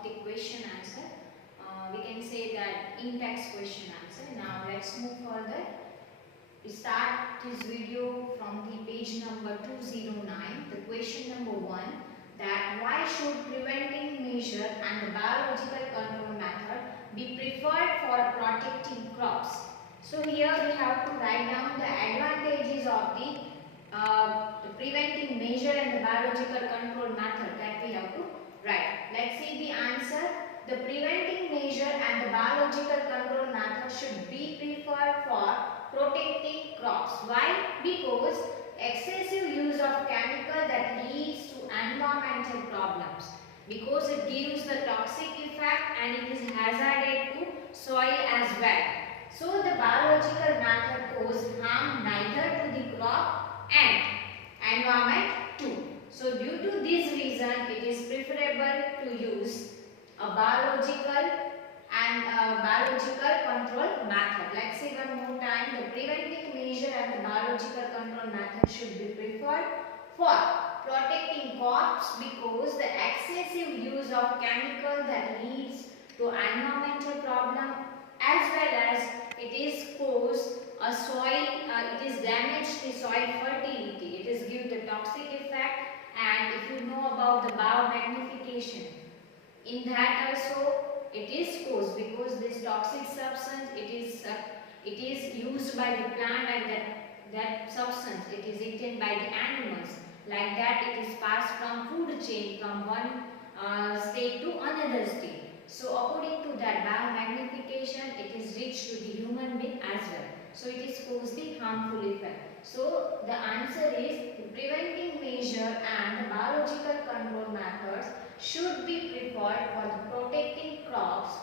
of the question answer. We can say that in-text question answer. Now let's move further. We start this video from the page number 209. The question number 1, that why should preventing measure and the biological control method be preferred for protecting crops? So here we have to write down the advantages of the preventing measure and the biological control method that we have to write. Let's see the answer. The preventing measure and the biological control method should be preferred for protecting crops. Why? Because excessive use of chemical that leads to environmental problems. Because it gives the toxic effect and it is hazardous to soil as well. So the biological method causes harm neither to the crop and environment too. So due to this reason, it is preferable to use a biological control method. Let's see one more time. The preventing measure and the biological control method should be preferred for protecting crops because the excessive use of chemical that leads to environmental problem as well as it is cause a soil, it is damage the soil fertility. It is give the toxic effect, and if you know about the biomagnification, in that also it is caused because this toxic substance it is used by the plant and that substance it is eaten by the animals. Like that it is passed from food chain from one state to another state. So according to that biomagnification, it is reached to the human being as well. So it is cause the harmful effect. So the answer is the preventing measure and the biological control methods should be preferred for the protecting crops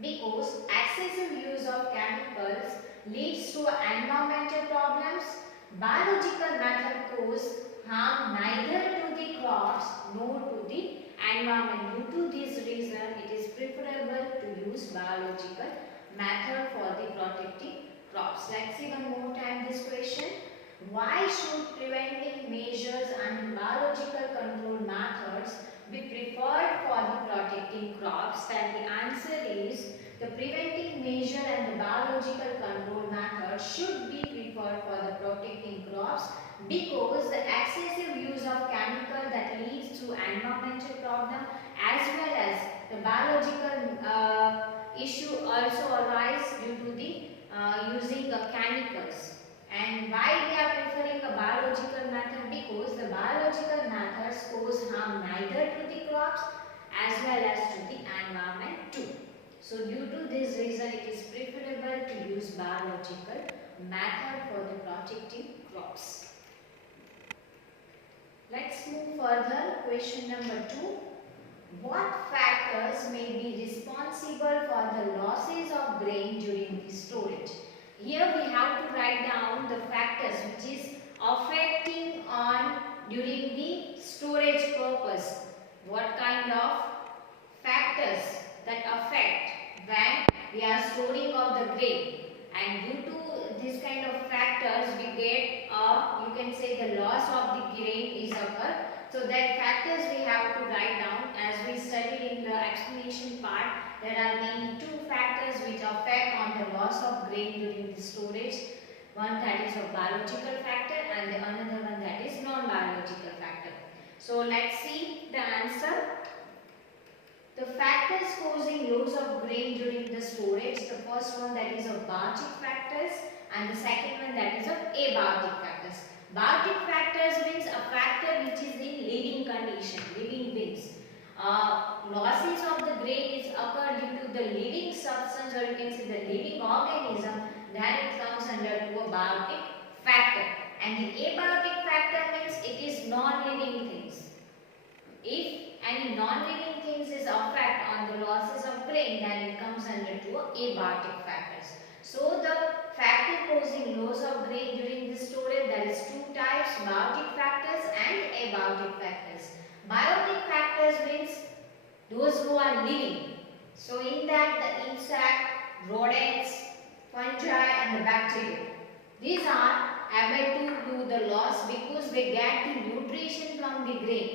because excessive use of chemicals leads to environmental problems. Biological method cause harm neither to the crops nor to the environment. Due to this reason, it is preferable to use biological method for the protecting crops. Let's see one more time this question. Why should preventing measures and biological control methods be preferred for the protecting crops? Then the answer is the preventing measure and the biological control method should be preferred for the protecting crops because the excessive use of chemical that leads to environmental problem as well as the biological issue also arise due to the using chemicals. And why we are preferring a biological method? Because the biological methods cause harm neither to the crops as well as to the environment too. So due to this reason, it is preferable to use biological method for the protecting crops. Let's move further. Question number 2. What factors may be responsible for the losses of grain during the storage? Here we have to write down the factors which is affecting on during the storage purpose. What kind of factors that affect when we are storing of the grain, and due to this kind of factors we get you can say the loss of the grain is occur. So that factors we have to write down as we studied in the explanation part. There are mainly 2 factors which affect on the loss of grain during the storage. One that is a biological factor and the another one that is non-biological factor. So let's see the answer. The factors causing loss of grain during the storage, the first one that is of biotic factors and the second one that is of abiotic factors. Biotic factors means a factor which is in living condition, living beings. Losses of the grain is occur due to the living substance, or you can say the living organism, then it comes under to a biotic factor. And the abiotic factor means it is non-living things. If any non-living things is affect on the losses of grain, then it comes under to a abiotic factors. So the factor causing loss of grain during the storage, there is 2 types, biotic factors and abiotic factors. Biotic factors means those who are living. So in that the insect, rodents, fungi and the bacteria. These are able to do the loss because they get the nutrition from the grain.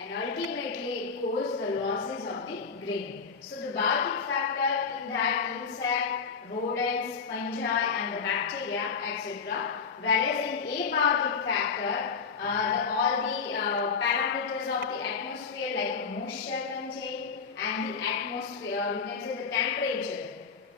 and ultimately it causes the losses of the grain. So the biotic factor in that insect, rodents, fungi and the bacteria etc. Whereas in abiotic factor all the parameters of the atmosphere like moisture content and the atmosphere, you can say the temperature,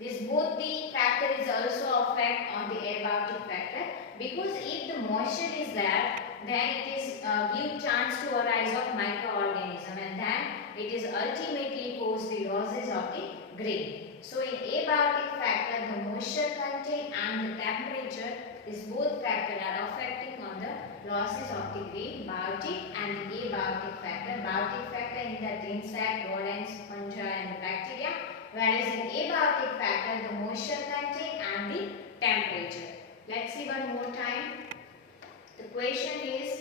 this both the factor is also affect on the abiotic factor, because if the moisture is there then it is give chance to arise of microorganism and then it is ultimately cause the losses of the grain. So in abiotic factor the moisture content and the temperature is both factor are affecting on the losses of the grain, biotic and the abiotic factor. Biotic factor in that insect, rodents, fungi and the bacteria, whereas in abiotic factor the moisture content and the temperature. Let's see one more time. The question is,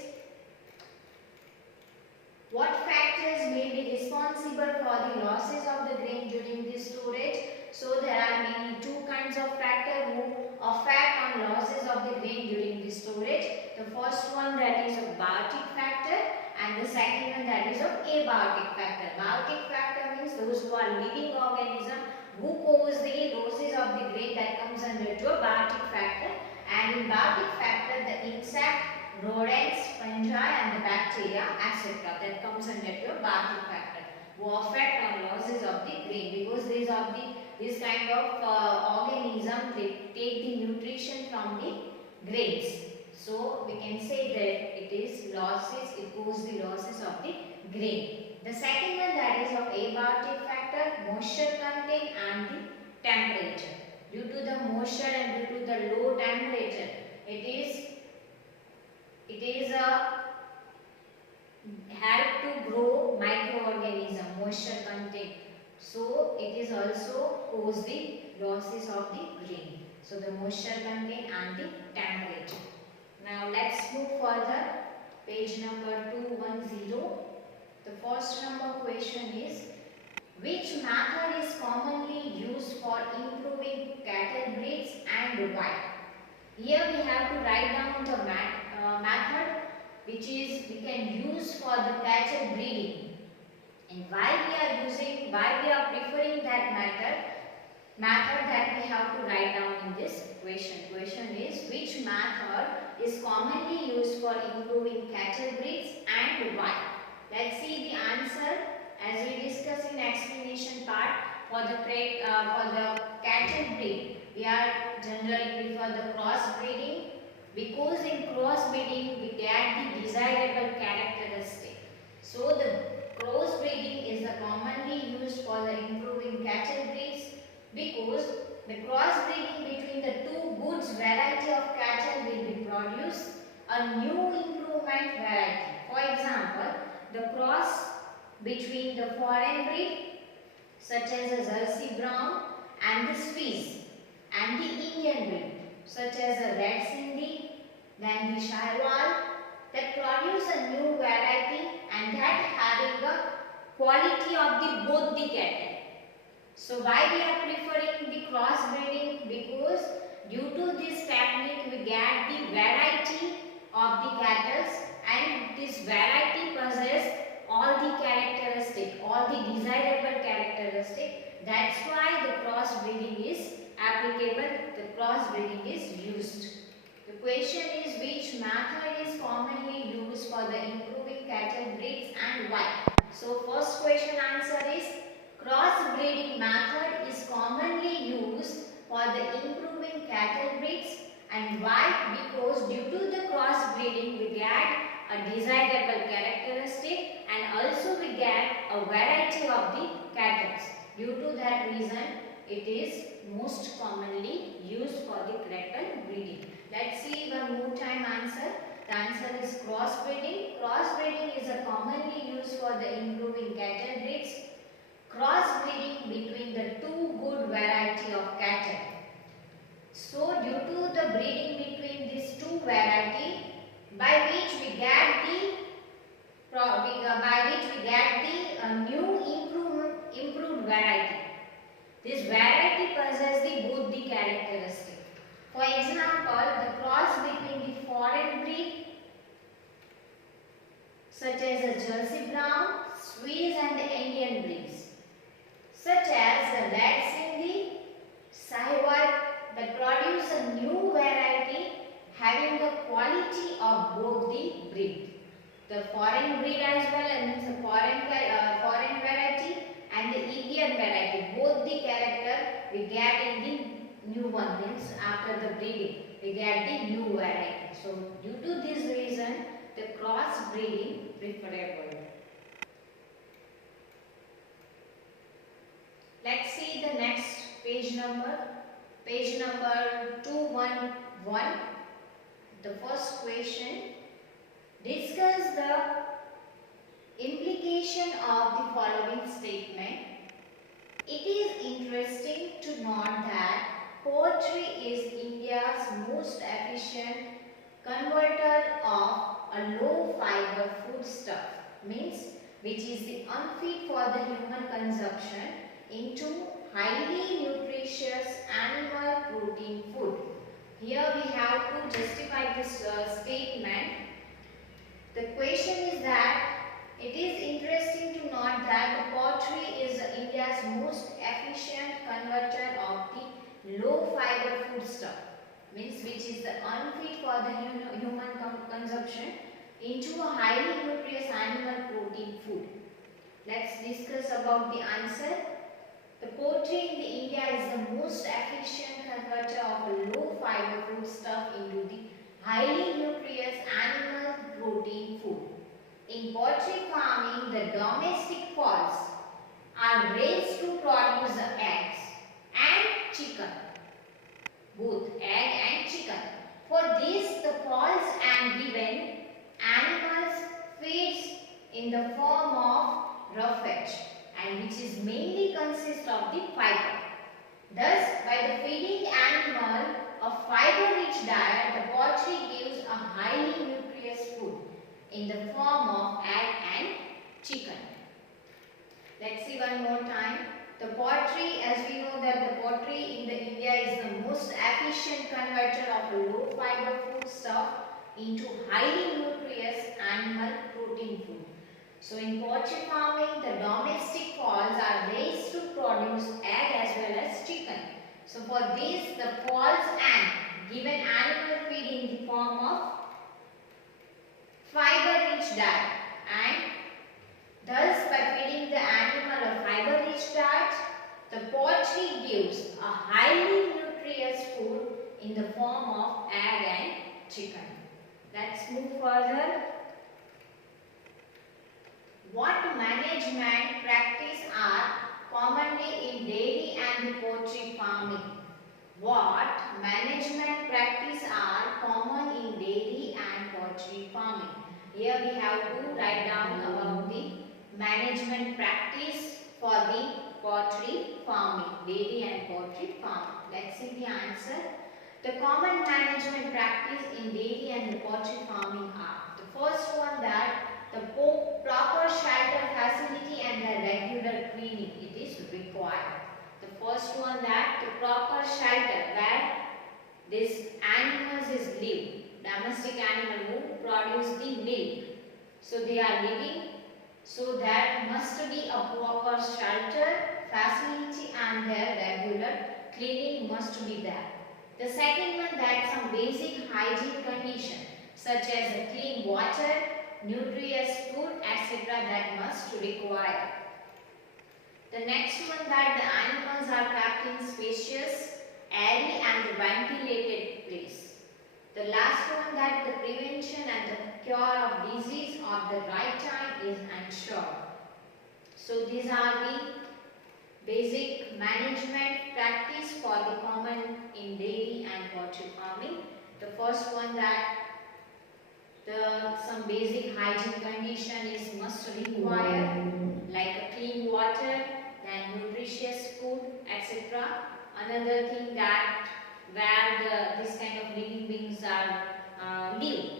what factors may be responsible for the losses of the grain during the storage? So there are mainly two kinds of factors who affect on losses of the grain during the storage. The first one that is a biotic factor and the second one that is a abiotic factor. Biotic factor means those who are living organisms who cause the losses of the grain, that comes under to a biotic factor. And in biotic factor the insect, rodents, fungi and the bacteria etc. that comes under to a biotic factor who affect on losses of the grain, because these are this kind of organism they take the nutrition from the grains. So we can say that it is losses, it causes the losses of the grain. The second one that is of abiotic factor, moisture content and the temperature. Due to the moisture and due to the low temperature, it is a help to grow microorganism, moisture content. So it is also cause the losses of the grain. So the moisture content and the temperature. Now let's move further. Page number 210. The first number question is, which method is commonly used for improving cattle breeds and why? Here we have to write down the method which is we can use for the cattle breeding, and why we are preferring that method that we have to write down in this question. Question is, which method is commonly used for improving cattle breeds and why? Let's see the answer as we discuss in explanation part. For the cattle breed, we are generally prefer the cross breeding, because in cross breeding we get the desirable characteristic. So the cross breeding is the commonly used for the improving cattle breeds, because the cross breeding between the two goods variety of cattle will be produce a new improvement variety. For example, the cross between the foreign breed such as a Jersey Brown and the Swiss, and the Indian breed such as a Red Sindhi, then the Sahiwal, that produce a new variety and that having a quality of the both the cattle. So why we are preferring the cross breeding? Because due to this technique we get the variety of the cattle, and this variety possess all the characteristic, all the desirable characteristic. That's why the cross breeding is applicable, the cross breeding is used. The question is, which method is commonly used for the improving cattle breeds and why? So first question answer is, cross breeding method is commonly used for the improving cattle breeds, and why? Because due to the cross breeding we get a desirable characteristic and also we get a variety of the cattle. Due to that reason it is most commonly used for the cattle breeding. Let's see one more time answer. The answer is cross breeding. Cross breeding is a commonly used for the improving cattle breeds. Cross breeding between the two good variety of cattle. So due to the breeding between these two variety, by which we get the new improved variety. This variety possesses the both the characteristic. For example, the cross between the foreign breed such as a Jersey Brown, Swiss and Indian breeds, such as the Red Sindhi, Sahiwal, that produce a new variety having the quality of both the breed. The foreign breed as well, and means a foreign variety and the Indian variety, both the character we get in the new one, means after the breeding we get the new variety. So due to this reason, the cross breeding preferable. Let's see the next page number 211. The first question, discuss the implication of the following statement. It is interesting to note that poultry is India's most efficient converter of a low fiber foodstuff, means which is the unfit for the human consumption, into highly nutritious animal protein food. Here we have to justify this statement. The question is that it is interesting to note that the poultry is India's most efficient converter of the low fiber foodstuff, means which is the unfit for the human consumption, into a highly nutritious animal protein food. Let's discuss about the answer. The poultry in the India is the most efficient converter of a low fiber foodstuff into the highly nutritious animal protein food. In poultry farming, the domestic fowls are raised to produce eggs and chicken, both egg and chicken. For this, the fowls and given animals feeds in the form of roughage, and which is mainly consist of the fiber. Thus, by the feeding animal a fiber-rich diet, the poultry gives a highly nutritious food in the form of egg and chicken. Let's see one more time. The poultry, as we know that the poultry in the India is the most efficient converter of a low fiber foodstuff into highly nutritious animal protein food. So in poultry farming, the domestic fowls are raised to produce egg as well as chicken. So for this, the fowls and given animal feed in the form of fiber-rich diet, and thus by feeding the animal a fiber-rich diet, the poultry gives a highly nutritious food in the form of egg and chicken. Let's move further. What management practices are commonly in dairy and poultry farming? What management practices are common in dairy and poultry farming? Here we have to write down about the management practice for the poultry farming, dairy and poultry farming. Let's see the answer. The common management practice in dairy and the poultry farming are: the first one, that the proper shelter facility and the regular cleaning, it is required. The first one, that the proper shelter where these animals is live, domestic animal who produce the milk, so they are living, so there must be a proper shelter facility and their regular cleaning must be there. The second one, that some basic hygiene condition such as clean water, nutritious food, etc. that must require. The next one, that the animals are kept in spacious, airy and ventilated place. The last one, that the prevention and the cure of disease of the right time is ensured. So these are the basic management practice for the common in dairy and poultry farming. The first one, that some basic hygiene condition is must require, like a clean water, then nutritious food, etc. Another thing, that where this kind of living beings are live,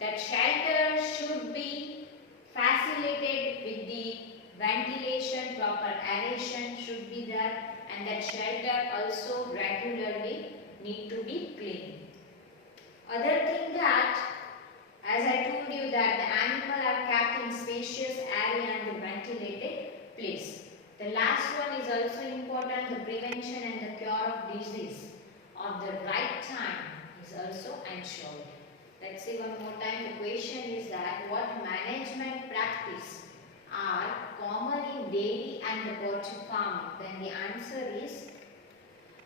that shelter should be facilitated with the ventilation, proper aeration should be there, and that shelter also regularly need to be cleaned. Other thing, that as I told you that the animal are kept in spacious area and ventilated place. The last one is also important. The prevention and the cure of disease of the right time is also ensured. Let's see one more time. The question is that what management practice are common in dairy and the poultry farming? Then the answer is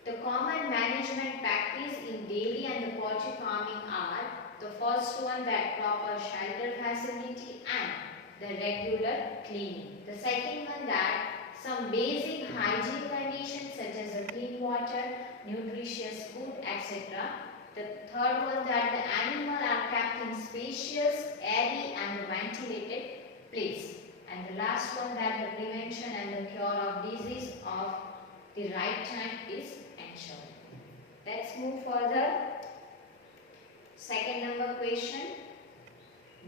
the common management practice in dairy and the poultry farming are the first one, that proper shelter facility and the regular cleaning. The second one, that some basic hygiene conditions such as the clean water, nutritious food, etc. The third one, that the animal are kept in spacious, airy and ventilated place. And the last one, that the prevention and the cure of disease of the right time is ensured. Let's move further. Second number question.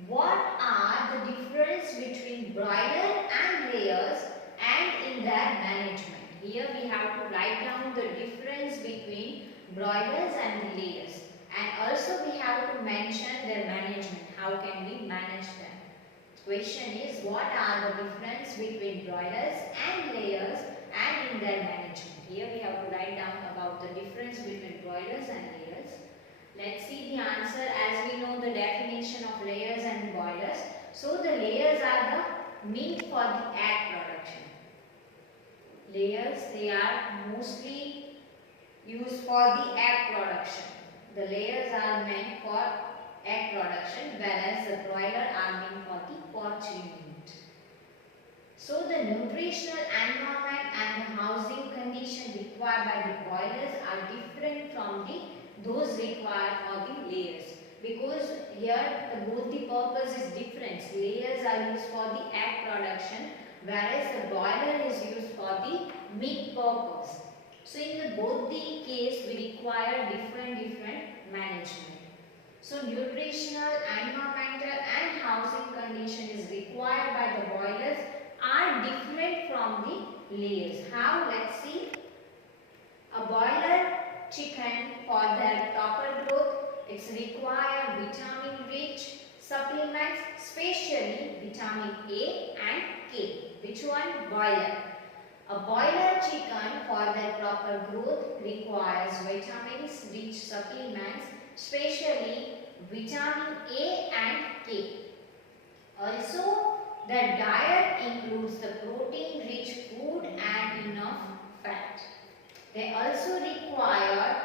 What are the difference between broiler and layers and in their management? Here we have to write down the difference between broilers and layers, and also we have to mention their management. How can we manage them? Question is, what are the difference between broilers and layers and in their management? Here we have to write down about the difference between broilers and layers. Let's see the answer. As we know the definition of layers and broilers. So the layers are the meat for the egg production. Layers, they are mostly used for the egg production. The layers are meant for egg production, whereas the broiler are meant for the poultry meat. So the nutritional environment and the housing condition required by the broilers are different from those required for the layers, because here both the purpose is different. Layers are used for the egg production, whereas the broiler is used for the meat purpose. So in both the case we require different management. So nutritional, environmental and housing condition is required by the broilers are different from the layers. How? Let's see. A broiler chicken, for their proper growth, it's require vitamin rich supplements, especially vitamin A and K. Which one? Broiler. A broiler chicken, for their proper growth, requires vitamins rich supplements, especially vitamin A and K. Also, the diet includes the protein rich food and enough fat. They also require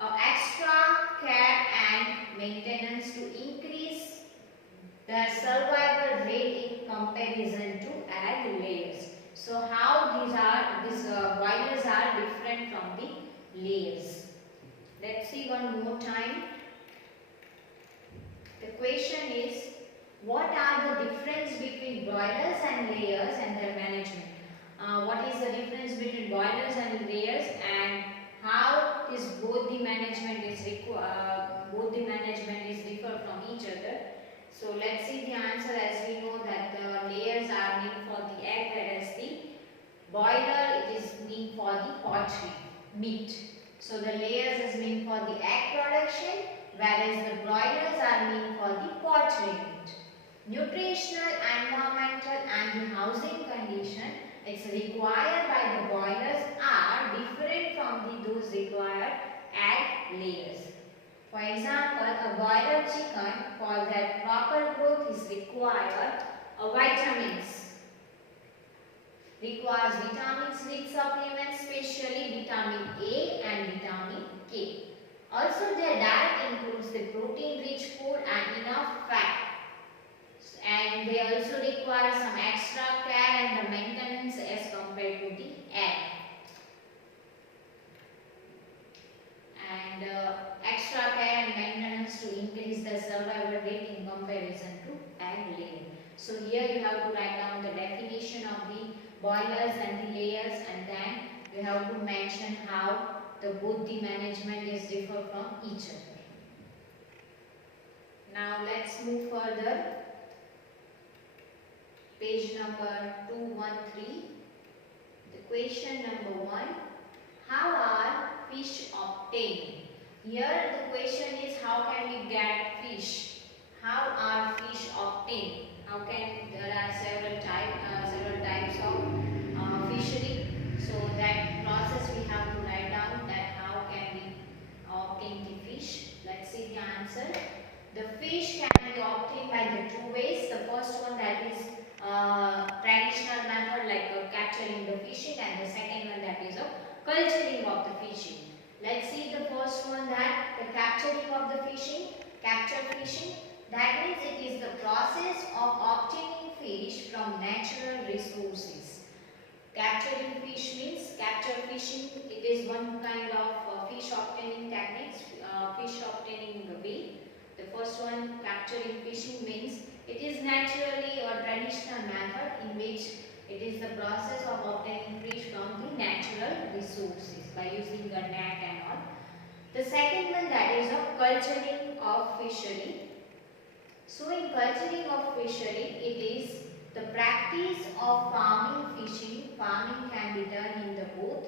extra care and maintenance to increase their survival rate in comparison to egg layers. So how these broilers are different from the layers? Let's see one more time. The question is, what are the difference between broilers and layers and their management? What is the difference between broilers and layers, and how is both the management is differ from each other? So let's see the answer. As we know that the layers are meant for the egg, whereas the broiler it is meant for the poultry meat. So the layers is meant for the egg production, whereas the broilers are meant for the poultry meat. Nutritional, environmental and the housing condition it's required by the broilers are different from those required egg layers. For example, a broiler chicken, for their proper growth is required vitamins. Requires vitamins rich supplements, especially vitamin A and vitamin K. Also their diet includes the protein rich food and enough fat. And they also require some extra care and the maintenance as compared to the egg. And extra care and maintenance to increase the survival rate in comparison to egg laying. So here you have to write down the definition of the broilers and the layers, and then you have to mention how both the management is differ from each other. Now let's move further. Page number 213. The question number 1. How are fish obtained? Here the question is, how can we get fish? how are fish obtained? How can there are several types of fishery. So that process we have to write down that how can we obtain the fish. Let's see the answer. The fish can be obtained by the two ways. The first one that is traditional method like capturing the fishing, and the second one that is culturing of the fishing. Let's see the first one, that the capturing of the fishing. Capture fishing, that means it is the process of obtaining fish from natural resources. Capturing fish means capture fishing. It is one kind of fish obtaining techniques, fish obtaining way. The first one, capturing fishing, means it is naturally or traditional method in which it is the process of obtaining fish from the natural resources by using a net and all. The second one, that is of culturing of fishery. So in culturing of fishery, it is the practice of farming fishing. Farming can be done in the both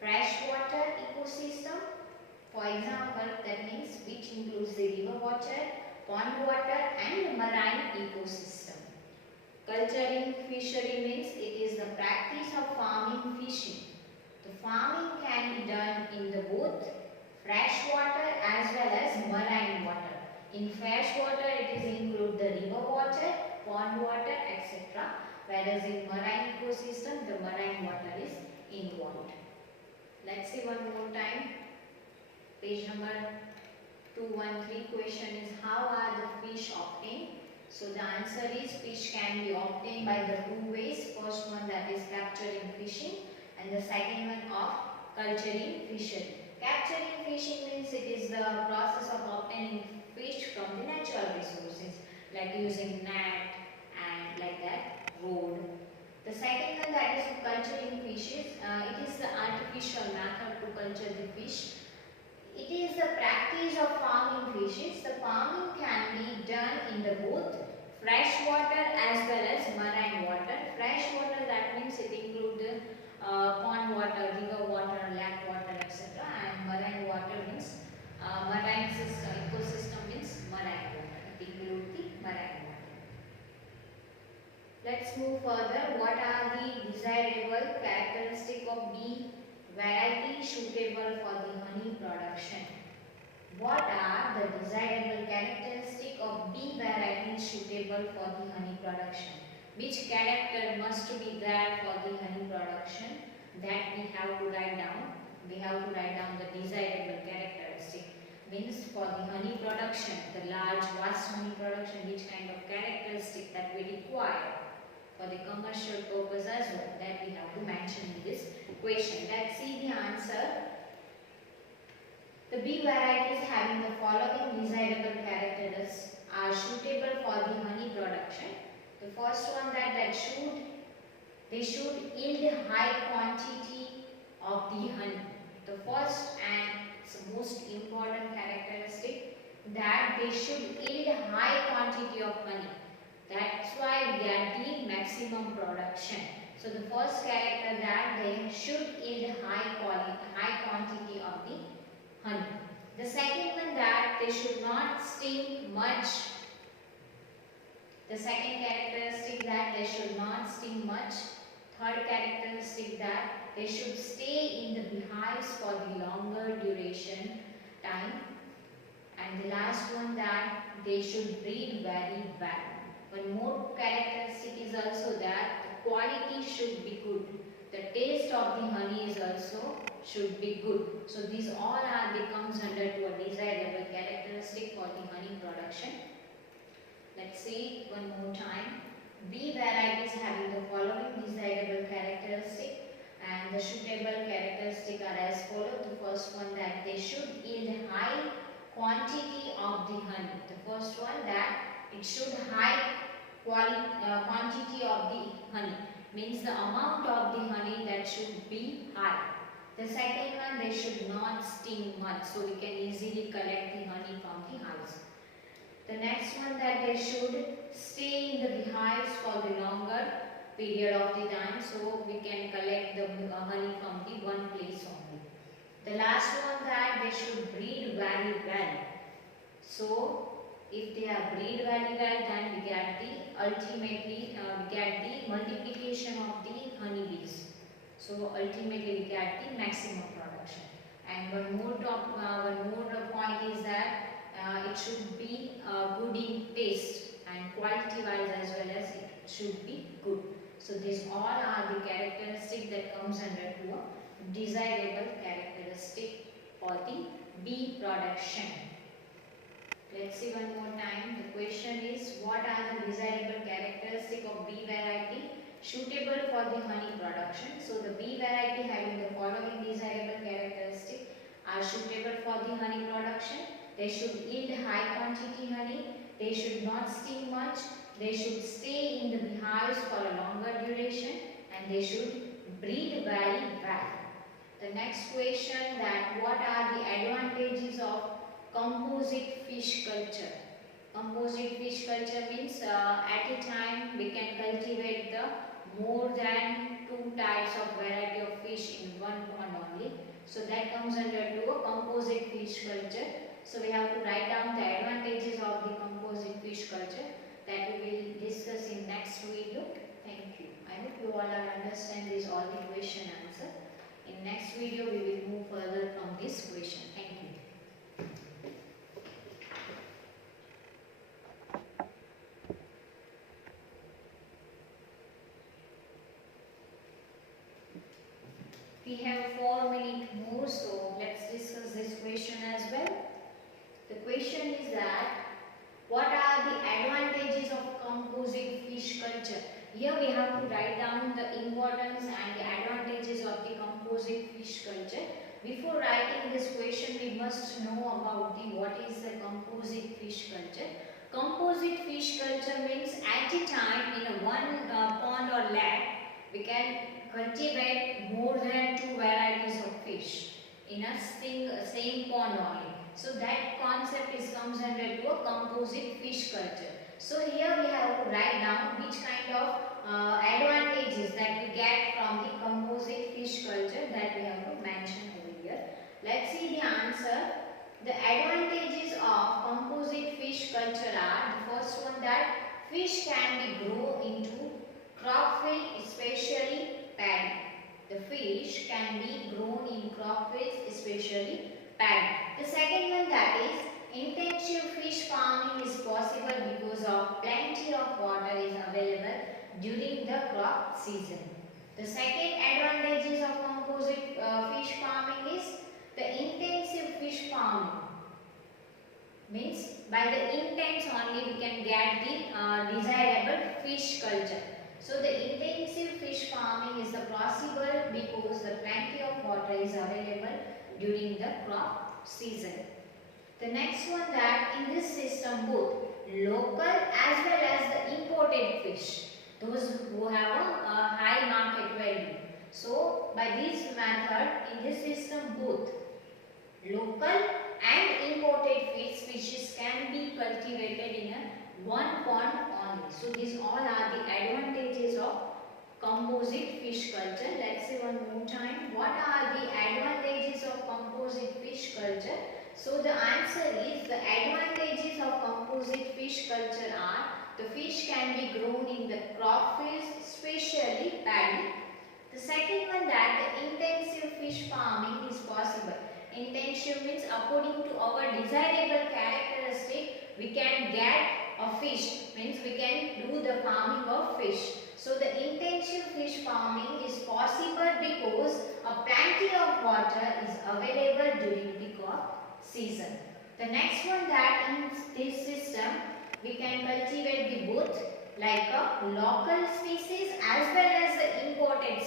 freshwater ecosystem. For example, that means which includes the river water, pond water and marine ecosystem. Culturing fishery means it is the practice of farming fishing. The farming can be done in the both freshwater as well as marine water. In freshwater, it is include the river water, pond water, etc. Whereas in marine ecosystem, the marine water is involved. Let's see one more time. Page number 213 question is how are the fish obtained? So the answer is fish can be obtained by the two ways. First one, that is capturing fishing, and the second one of culturing fishery. Capturing fishing means it is the process of obtaining fish from the natural resources like using net and like that rod. The second one, that is culturing fishes. It is the artificial method to culture the fish. It is the practice of farming fishes. The farming can be done in the both fresh water as well as marine water. Fresh water, that means it includes the pond water, river water, lake water, etc. And marine water means marine system, ecosystem means marine water. It includes the marine water. Let's move further. What are the desirable characteristics of bee variety suitable for the honey production? What are the desirable characteristics of bee variety suitable for the honey production? Which character must be there for the honey production? That we have to write down. We have to write down the desirable characteristic. Means for the honey production, the large vast honey production, which kind of characteristic that we require for the commercial purpose as well, that we have to mention in this question. Let's see the answer. The bee varieties having the following desirable characteristics are suitable for the honey production. The first one, that they should yield high quantity of the honey. The first and most important characteristic, that they should yield high quantity of honey. That's why they are the maximum production. So the first character, that they should yield high quantity of the honey. The second one, that they should not sting much. The second characteristic, that they should not sting much. Third characteristic, that they should stay in the beehives for the longer duration time. And the last one, that they should breed very well. One more characteristic is also that the quality should be good. The taste of the honey is also should be good. So these all are comes under to a desirable characteristic for the honey production. Let's see one more time. Bee varieties having the following desirable characteristic, and the suitable characteristic are as follows. The first one, that they should yield high quantity of the honey. The first one, that it should high quantity of the honey, means the amount of the honey that should be high. The second one, they should not sting much, so we can easily collect the honey from the hives. The next one, that they should stay in the beehives for the longer period of the time, so we can collect the honey from the one place only. The last one, that they should breed very well. So If they are breed very well, then we get the ultimately we get the multiplication of the honeybees. So ultimately we get the maximum production. And one more point is that it should be good in taste and quality wise, as well as it should be good. So these all are the characteristics that comes under to a desirable characteristic for the bee production. Let's see one more time. The question is, what are the desirable characteristics of bee variety suitable for the honey production? So the bee variety having the following desirable characteristics are suitable for the honey production. They should yield high quantity honey. They should not sting much. They should stay in the beehives for a longer duration, and they should breed very well. The next question, that what are the advantages of composite fish culture? Composite fish culture means at a time we can cultivate the more than 2 types of variety of fish in one pond only. So that comes under to a composite fish culture. So we have to write down the advantages of the composite fish culture that we will discuss in next video. Thank you. I hope you all are understand this all the question answer. In next video we will move further from this question. Thank you. We have 4 minutes more, so let's discuss this question as well. The question is that what are the advantages of composite fish culture? Here we have to write down the importance and the advantages of the composite fish culture. Before writing this question, we must know about the what is the composite fish culture. Composite fish culture means at a time in a one pond or lake we can cultivate more than 2 varieties of fish in a same pond only. So that concept comes under to a composite fish culture. So here we have to write down which kind of advantages that we get from the composite fish culture that we have to mention over here. Let's see the answer. The advantages of composite fish culture are, the first one, that fish can be grown into crop field, especially paddy. The fish can be grown in crop fields, especially paddy. The second one, that is intensive fish farming is possible because of plenty of water is available during the crop season. The second advantages of composite fish farming is the intensive fish farming. Means by the intents only we can get the desirable fish culture. So the intensive fish farming is possible because the plenty of water is available during the crop season. The next one, that in this system both local as well as the imported fish, those who have a high market value. So by this method, in this system both local and imported fish species can be cultivated in a one pond only. So these all are the advantages of composite fish culture. Let's see one more time. What are the advantages of composite fish culture? So the answer is, the advantages of composite fish culture are, the fish can be grown in the crop fields, especially paddy. The second one, that the intensive fish farming is possible. Intensive means according to our desirable characteristic we can get a fish, means we can do the farming of fish. So the intensive fish farming is possible because a plenty of water is available during the crop season. The next one, that in this system we can cultivate the both like a local species as well as the imported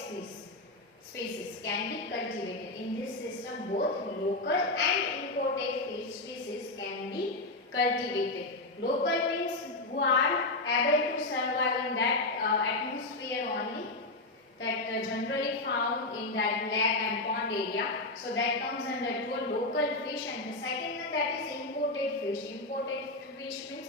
species can be cultivated. In this system both local and imported fish species can be cultivated. Local means who are able to survive in that atmosphere only, that generally found in that lake and pond area. So that comes under to a local fish. And the second one, that is imported fish. Imported fish means